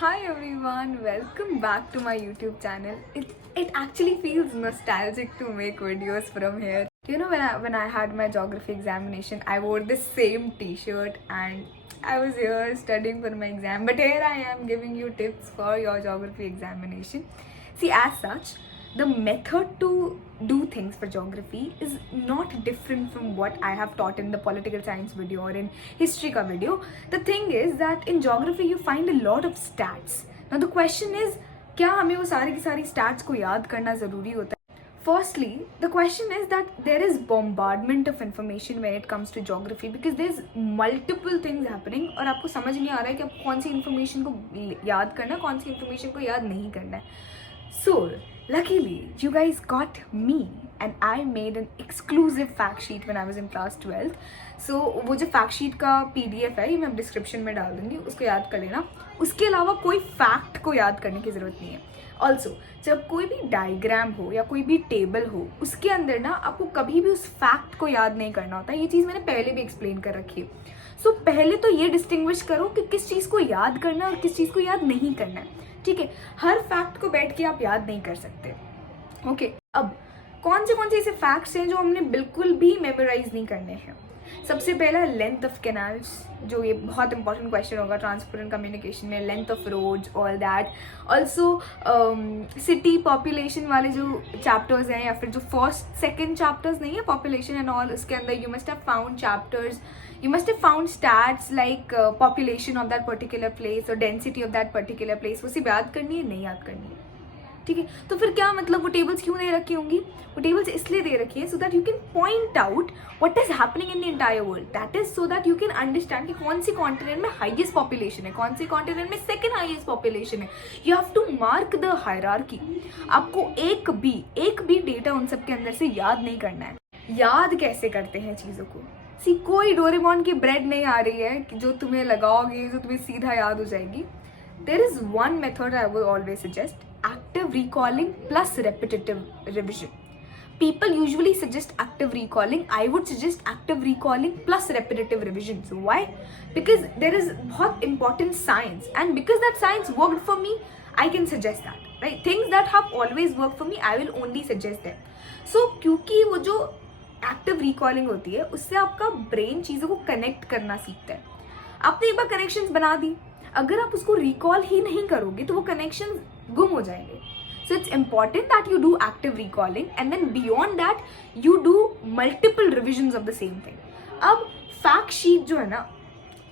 Hi everyone, welcome back to my YouTube channel. It actually feels nostalgic to make videos from here. You know, when I had my geography examination, I wore the same t-shirt and I was here studying for my exam. But here I am giving you tips for your geography examination. See, as such, the method to do things for geography is not different from what I have taught in the political science video or in history ka video. The thing is that in geography you find a lot of stats. Now the question is, क्या हमें वो सारी की सारी stats को याद करना ज़रूरी होता है? Firstly, the question is that there is bombardment of information when it comes to geography because there's multiple things happening और आपको समझ नहीं आ रहा है कि आपको कौन सी information को याद करना है, कौन सी information को याद नहीं करना है. So, luckily, you guys got me and I made an exclusive fact sheet when I was in class 12th. So, वो जो fact sheet का PDF है ये मैं description में डाल दूँगी, उसको याद कर लेना. उसके अलावा कोई fact को याद करने की ज़रूरत नहीं है. Also, जब कोई भी डायग्राम हो या कोई भी टेबल हो उसके अंदर ना आपको कभी भी उस फैक्ट को याद नहीं करना होता. ये चीज़ मैंने पहले भी एक्सप्लेन कर रखी है. सो पहले तो ये डिस्टिंग्विश करो कि किस चीज़ को याद करना है और किस चीज़ को याद नहीं करना है. ठीक है, हर फैक्ट को बैठ के आप याद नहीं कर सकते. ओके, अब कौन से ऐसे फैक्ट्स हैं जो हमने बिल्कुल भी मेमोराइज नहीं करने हैं. सबसे पहला लेंथ ऑफ कैनाल्स, जो ये बहुत इंपॉर्टेंट क्वेश्चन होगा ट्रांसपोर्ट कम्युनिकेशन में. Length of roads, all that. Also city population वाले जो चैप्टर्स हैं या फिर जो फर्स्ट सेकेंड चैप्टर्स नहीं है पॉपुलेशन एंड ऑल, उसके अंदर you must have found chapters, you must have found stats like population of that particular place or density of that particular place. वो सिर्फ याद करनी है, नहीं याद करनी है. ठीक है, तो फिर क्या मतलब वो टेबल्स क्यों दे रखी होंगी? वो टेबल्स इसलिए दे रखी है so that you can point out what is happening in the entire world. That is so that you can understand कि कौन सी कॉन्टिनेंट में हाईएस्ट पॉपुलेशन है, कौन सी कॉन्टिनेंट में सेकंड हाईएस्ट पॉपुलेशन है. You have to mark the hierarchy. आपको एक भी डेटा उन सब के अंदर से याद नहीं करना है. याद कैसे करते हैं चीज़ों को? सी, कोई डोरेमोन की ब्रेड नहीं आ रही है कि जो तुम्हें लगाओगे जो तुम्हें सीधा याद हो जाएगी. There is one method I will always suggest, active recalling plus repetitive revision. People usually suggest active recalling. I would suggest active recalling plus repetitive revision. So why? Because there is बहुत important science and because that science worked for me, I can suggest that. Right? Things that have always worked for me, I will only suggest them. So क्योंकि वो जो active recalling होती है उससे आपका brain चीज़ों को कनेक्ट करना सीखता है. आपने एक बार कनेक्शंस बना दी, अगर आप उसको रिकॉल ही नहीं करोगे तो वो कनेक्शंस गुम हो जाएंगे. So it's important that you do active recalling and then beyond that you do multiple revisions of the same thing. अब फैक्ट शीट जो है ना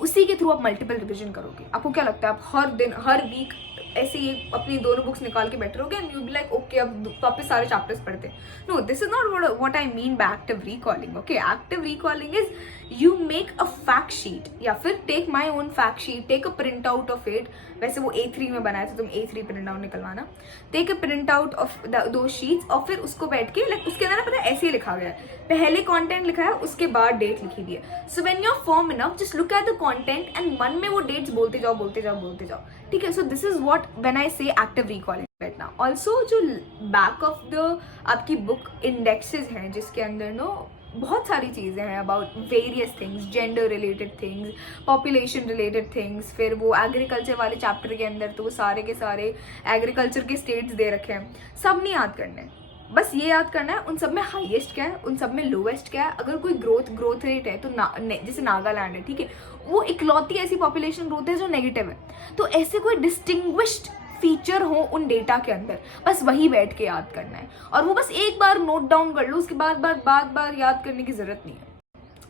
उसी के थ्रू आप मल्टीपल रिविजन करोगे. आपको क्या लगता है आप हर दिन हर वीक ऐसे ही अपनी दोनों बुक्स निकाल के बैठे रहोगे and you be like okay अब वापस सारे चैप्टर्स पढ़ते हैं? No, this is not what I mean by active recalling. Okay, active recalling is you make a fact sheet या फिर take my own fact sheet, take a print out of it. वैसे वो A3 में बनाया था, तुम A3 print out निकलवाना. Take a print out of दो शीट्स और फिर उसको बैठ के लाइक उसके अंदर ना पता ऐसे ही लिखा गया है, पहले कंटेंट लिखा है उसके बाद डेट लिखी हुई है. So when you are form enough just look at the content and मन में वो डेट्स बोलते जाओ. ठीक है, so this is what when I say active recalling. Right now also जो बैक ऑफ द आपकी बुक इंडेक्सेस हैं जिसके अंदर नो बहुत सारी चीज़ें हैं about various things, gender related things, population related things. फिर वो एग्रीकल्चर वाले चैप्टर के अंदर तो वो सारे के सारे एग्रीकल्चर के स्टेट्स दे रखे हैं. सब नहीं याद करने, बस ये याद करना है उन सब में हाईएस्ट क्या है, उन सब में लोवेस्ट क्या है. अगर कोई ग्रोथ रेट है तो जैसे नागालैंड है, ठीक है, वो इकलौती ऐसी पॉपुलेशन ग्रोथ है जो नेगेटिव है. तो ऐसे कोई डिस्टिंग्विश्ड फीचर हो उन डेटा के अंदर, बस वही बैठ के याद करना है और वो बस एक बार नोट डाउन कर लो, उसके बाद बार याद करने की जरूरत नहीं है.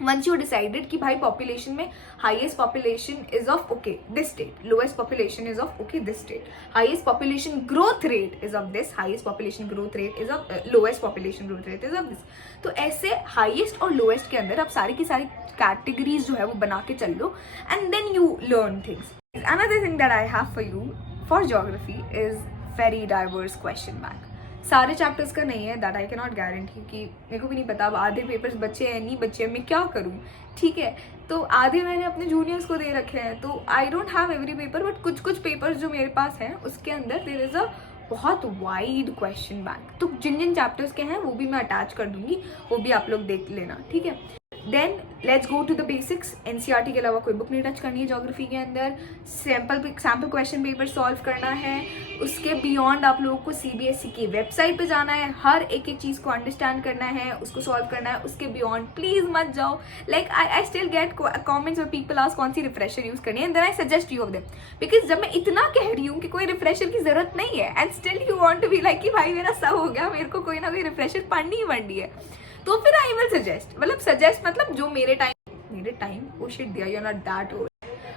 Once you decided कि भाई population में highest population is of okay this state, lowest population is of okay this state, highest population growth rate is of this, highest population growth rate is of lowest population growth rate is of this. तो ऐसे highest और lowest के अंदर आप सारी की सारी categories जो है वो बना के चल लो and then you learn things. Another thing that I have for you for geography is very diverse question bank. सारे चैप्टर्स का नहीं है, that I can not guarantee कि मेरे को भी नहीं पता. अब आधे पेपर्स बच्चे हैं, नहीं बच्चे मैं क्या करूँ. ठीक है, तो आधे मैंने अपने जूनियर्स को दे रखे हैं, तो I don't have every paper but कुछ पेपर्स जो मेरे पास हैं उसके अंदर देयर इज़ अ बहुत वाइड क्वेश्चन बैंक. तो जिन चैप्टर्स के हैं वो भी मैं अटैच कर दूंगी, वो भी आप लोग देख लेना. ठीक है, then let's go to the basics. NCERT के अलावा कोई बुक नहीं टच करनी है ज्योग्राफी के अंदर. सैम्पल क्वेश्चन पेपर सॉल्व करना है. उसके बियॉन्ड आप लोगों को सीबीएसई की वेबसाइट पे जाना है, हर एक एक चीज़ को अंडरस्टैंड करना है, उसको सॉल्व करना है. उसके बियॉन्ड प्लीज मत जाओ. Like I still get comments और पीपल आस्क कौन सी रिफ्रेशर यूज करनी है, and then I suggest you of them. Because जब मैं इतना कह रही हूँ कि कोई रिफ्रेशर की जरूरत नहीं है, and still you want to be like कि भाई मेरा सब हो गया, मेरे को कोई ना कोई रिफ्रेशर पढ़नी ही पड़नी है, तो फिर आई विल सजेस्ट. मतलब सजेस्ट मतलब जो मेरे टाइम ओ शिट दिया, you are not that old,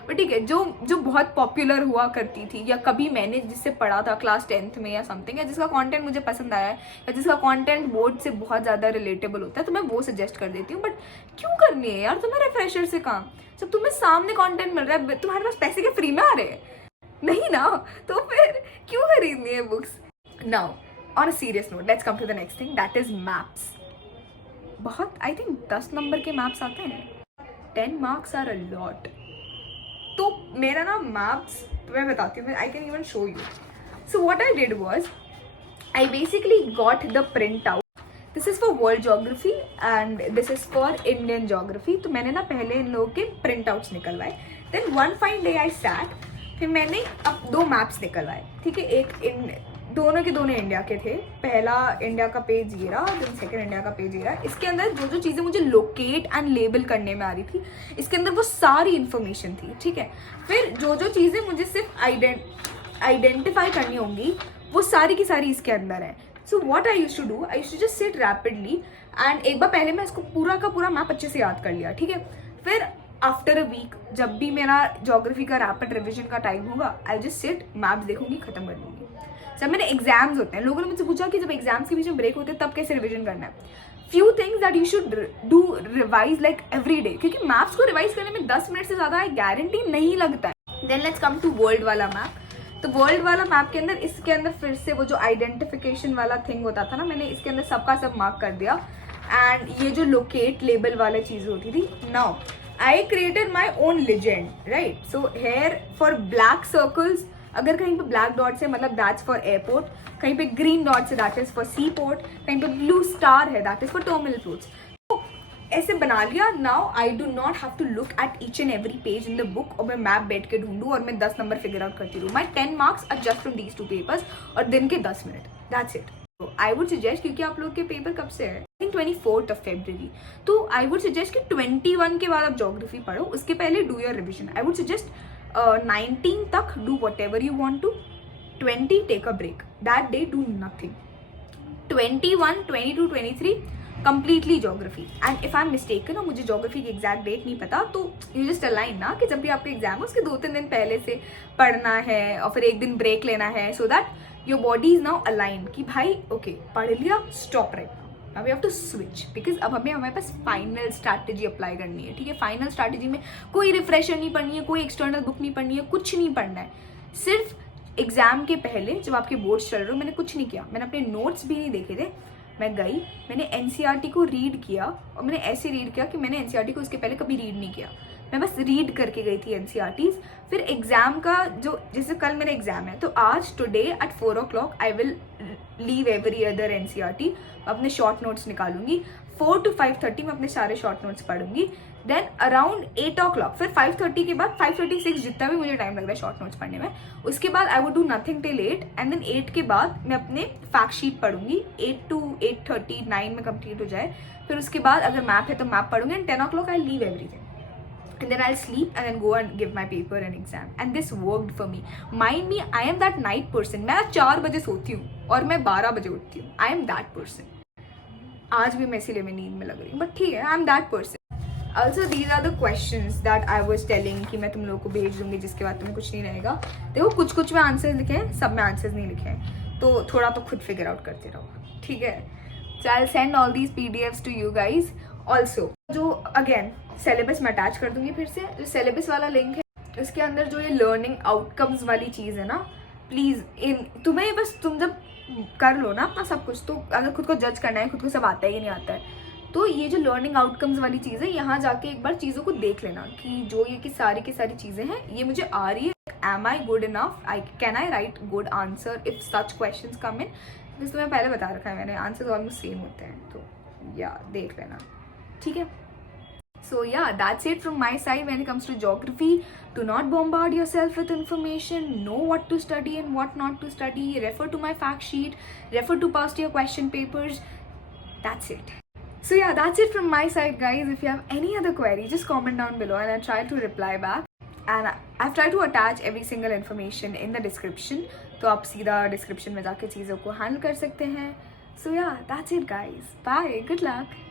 but ठीक है, जो बहुत पॉपुलर हुआ करती थी, या कभी मैंने जिससे पढ़ा था क्लास 10th में या समथिंग, या जिसका कंटेंट मुझे पसंद आया है, या जिसका कंटेंट बोर्ड से बहुत ज़्यादा रिलेटेबल होता है, तो मैं वो सजेस्ट कर देती हूँ. बट क्यों करनी है यार तुम्हें रिफ्रेशर से काम, जब तुम्हें सामने कंटेंट मिल रहा है, तुम्हारे पास पैसे के फ्री में आ रहे हैं नहीं ना, तो फिर क्यों खरीदनी है books. Now on a serious note, let's come to the next thing, that is maps. बहुत आई थिंक 10 नंबर के मैप्स आते हैं. 10 मार्क्स आर अ लॉट. तो मेरा ना मैप्स मैं बताती हूँ, I can even show you. So what I did was I basically got the print out. This is for world geography and this is for Indian geography. तो मैंने ना पहले इन लोगों के प्रिंट आउट्स निकलवाए. Then one fine day I sat, फिर मैंने अब 2 मैप्स निकलवाए. ठीक है, एक दोनों के दोनों इंडिया के थे. पहला इंडिया का पेज ये रहा, देन सेकंड इंडिया का पेज ये रहा. इसके अंदर जो जो चीज़ें मुझे लोकेट एंड लेबल करने में आ रही थी, इसके अंदर वो सारी इन्फॉर्मेशन थी. ठीक है, फिर जो जो चीज़ें मुझे सिर्फ आइडेंटिफाई करनी होंगी, वो सारी की सारी इसके अंदर है. So what I use to do, I use to just sit rapidly and एक बार पहले मैं इसको पूरा का पूरा मैप अच्छे से याद कर लिया. ठीक है, फिर आफ्टर अ वीक जब भी मेरा ज्योग्राफी का रैपिड रिविजन का टाइम होगा, आई जस्ट सिट मैप्स देखूंगी, खत्म कर दूंगी. जब मेरे एग्जाम्स होते हैं, लोगों ने मुझसे पूछा कि जब एग्जाम्स के बीच में ब्रेक होते हैं तब कैसे रिविजन करना है. Few things that you should do revise like every day, क्योंकि मैप्स को रिवाइज करने में 10 मिनट से ज़्यादा आई गारंटी नहीं लगता है. Then let's come to world वाला मैप. तो वर्ल्ड वाला मैप के अंदर, इसके अंदर फिर से वो जो आइडेंटिफिकेशन वाला थिंग होता था ना, मैंने इसके अंदर सबका सब मार्क कर दिया. एंड ये जो लोकेट लेबल वाली चीज़ होती थी, now I created my own legend, right. So here for black circles, अगर कहीं पे ब्लैक डॉट्स है मतलब दैट्स फॉर एयरपोर्ट, कहीं पे ग्रीन डॉट्स है that is for sea port, कहीं पे ब्लू स्टार है that is for terminal ports. तो ऐसे बना लिया. Now I do not have to look at each and every page in the book और मैं मैप बैठ के ढूंढूं और मैं 10 नंबर फिगर आउट करती रहूँ. My 10 marks are just from these 2 papers और दिन के 10 minute, that's it. I would suggest, क्योंकि आप लोग के पेपर कब से है, I think 24th of February, तो आई वुड सजेस्ट कि 21 के बाद आप ज्योग्राफी पढ़ो, उसके पहले do your revision. I would suggest 19 तक do whatever you want to. 20 take a break, that day do nothing. 21, 22, 23 completely geography. And if I am mistaken और मुझे ज्योग्राफी की एग्जैक्ट डेट नहीं पता, तो यू जस्ट अलाइन ना कि जब भी आपका एग्जाम है उसके 2-3 दिन पहले से पढ़ना है और फिर एक दिन ब्रेक लेना है, so that your body is now align कि भाई ओके पढ़ लिया, स्टॉप राइट नाउ. अब we have to switch, because अब हमारे पास फाइनल स्ट्रैटेजी अप्लाई करनी है. ठीक है, फाइनल स्ट्रैटेजी में कोई रिफ्रेशर नहीं पढ़नी है, कोई एक्सटर्नल बुक नहीं पढ़नी है, कुछ नहीं पढ़ना है. सिर्फ एग्जाम के पहले जब आपके बोर्ड्स चल रहे हो, मैंने कुछ नहीं किया, मैंने अपने नोट्स भी नहीं देखे थे. मैं गई, मैंने एनसीईआरटी को रीड किया और मैंने ऐसे रीड किया कि मैंने एनसीईआरटी को इसके पहले कभी रीड नहीं किया. मैं बस रीड करके गई थी एनसीईआरटीज. फिर एग्जाम का जो, जैसे कल मेरा एग्जाम है, तो आज today at 4 o'clock I will leave every other NCERT. अपने शॉर्ट नोट्स निकालूंगी. 4 to 5:30 में अपने सारे शॉर्ट नोट्स पढ़ूंगी. देन अराउंड 8 o'clock, फिर 5:30 के बाद 5:36 जितना भी मुझे टाइम लग रहा है शॉर्ट नोट्स पढ़ने में, उसके बाद I would do nothing till 8. And then 8 के बाद मैं अपने फैक्ट शीट पढ़ूंगी. 8 to 8:30 9 में कंप्लीट हो जाए. फिर उसके बाद अगर मैप है तो मैप पढ़ूंगी. And 10 o'clock I leave everything. And then I'll sleep and then go and give my paper and exam. And this worked for me. Mind me, I am that night person. मैं 4 बजे सोती हूँ और मैं 12 बजे उठती हूँ. I am that person. आज भी मैं इसीलिए मैं नींद में लग रही हूँ, बट ठीक है, I am that person. Also, these are the questions that I was telling कि मैं तुम लोगों को भेज दूंगी जिसके बाद तुम्हें कुछ नहीं रहेगा. देखो कुछ में आंसर्स लिखे हैं, सब में आंसर्स नहीं लिखे हैं, तो थोड़ा तो खुद फिगर आउट करते रहो. ठीक है, so I'll send all these PDFs to you guys. Also, जो अगेन सिलेबस मैं अटैच कर दूंगी फिर से. जो सिलेबस वाला लिंक है उसके अंदर जो ये लर्निंग आउटकम्स वाली चीज़ है ना, प्लीज़ तुम्हें बस तुम जब कर लो ना अपना सब कुछ, तो अगर खुद को जज करना है, खुद को सब आता है कि नहीं आता है, तो ये जो लर्निंग आउटकम्स वाली चीज़ है, यहाँ जाके एक बार चीज़ों को देख लेना कि जो ये की सारी चीज़ें हैं ये मुझे आ रही है. Am I good enough, can I write good answer if such questions come in. जैसे तुम्हें पहले बता रखा है मैंने, आंसर्स ऑलमोस्ट सेम होते हैं, तो या देख लेना. ठीक है. So yeah, that's it from my side when it comes to geography. Do not bombard yourself with information. Know what to study and what not to study. Refer to my fact sheet. Refer to past year question papers. That's it. So yeah, that's it from my side, guys. If you have any other query, just comment down below and I'll try to reply back. And I've tried to attach every single information in the description. तो आप सीधा description में जाके चीज़ों को handle कर सकते हैं. So yeah, that's it, guys. Bye. Good luck.